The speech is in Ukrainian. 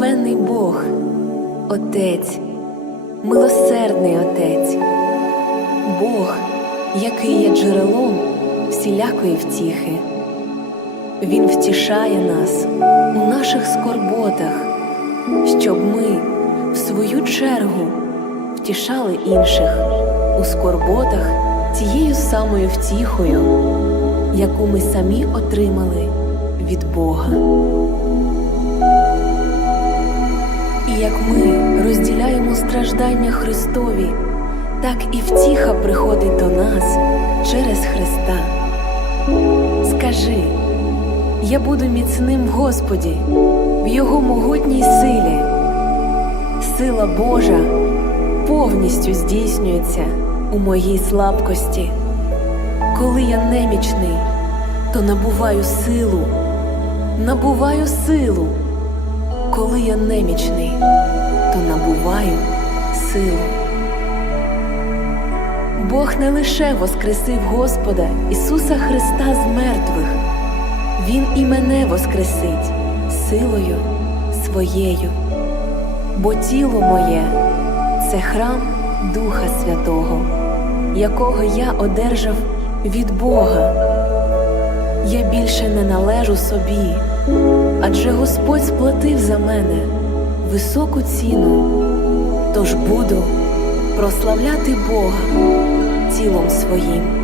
Благословенний Бог, Отець, милосердний Отець, Бог, який є джерелом всілякої втіхи. Він втішає нас у наших скорботах, щоб ми, в свою чергу, втішали інших у скорботах тією самою втіхою, яку ми самі отримали від Бога. Ми розділяємо страждання Христові, так і втіха приходить до нас через Христа. Скажи, я буду міцним в Господі, в Його могутній силі. Сила Божа повністю здійснюється у моїй слабкості. Коли я немічний, то набуваю силу, набуваю силу. Коли я немічний, то набуваю силу. Бог не лише воскресив Господа Ісуса Христа з мертвих, Він і мене воскресить силою своєю, бо тіло моє це храм Духа Святого, якого я одержав від Бога. Я більше не належу собі, адже Господь сплатив за мене високу ціну, тож буду прославляти Бога тілом своїм.